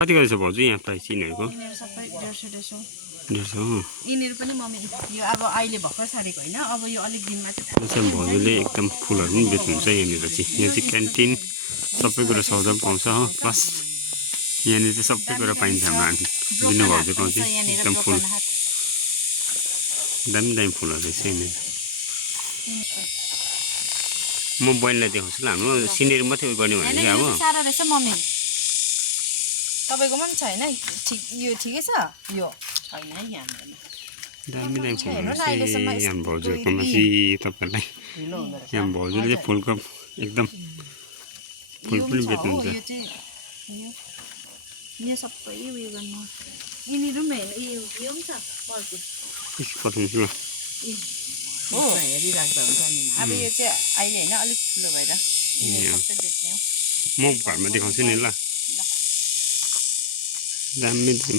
कति गरेछ भाउजू यहाँ प्राइस यिनीहरूको? यिनीहरू सबै 150 150 यिनीहरू पनि मम्मी यो अब अहिले भर्खर सारेको होइन अब यो अलिक दिनमा चाहिँ भाउजूले एकदम फुलहरू पनि बेच्नुहुन्छ यहाँनिर चाहिँ यहाँ चाहिँ क्यान्टिन सबै कुरा सौदा पनि पाउँछ हो प्लस यहाँनिर चाहिँ सबै कुरा पाइन्छ हाम्रो दिनु भाउजूको चाहिँ एकदम फुल दामी दामी फुलहरू रहेछ यहाँनिर म बहिनीलाई देखाउँछु ल हाम्रो सिनेरी मात्रै उयो गर्ने भने अब सारा रहेछ मम्मी तपाईँकोमा पनि छैन ठिक यो ठिकै छ यो छैन है यहाँनिर दामी दामी फुलहरू चाहिँ यहाँ भाउजूहरूकोमा चाहिँ तपाईँहरूलाई यहाँ भाउजूले चाहिँ फुलको एकदम फुल पनि बेच्नुहुन्छ यो चाहिँ यो सबै उयो गर्नु यिनीहरू पनि हेर्नु यो पनि छ फलफुल पठाउँछु हो हेरिराख्दा हुन्छ नि अब यो चाहिँ अहिले होइन अलिक ठुलो भएर यिनीहरू सबै बेच्ने हो म घरमा देखाउँछु नि ल दामी दामी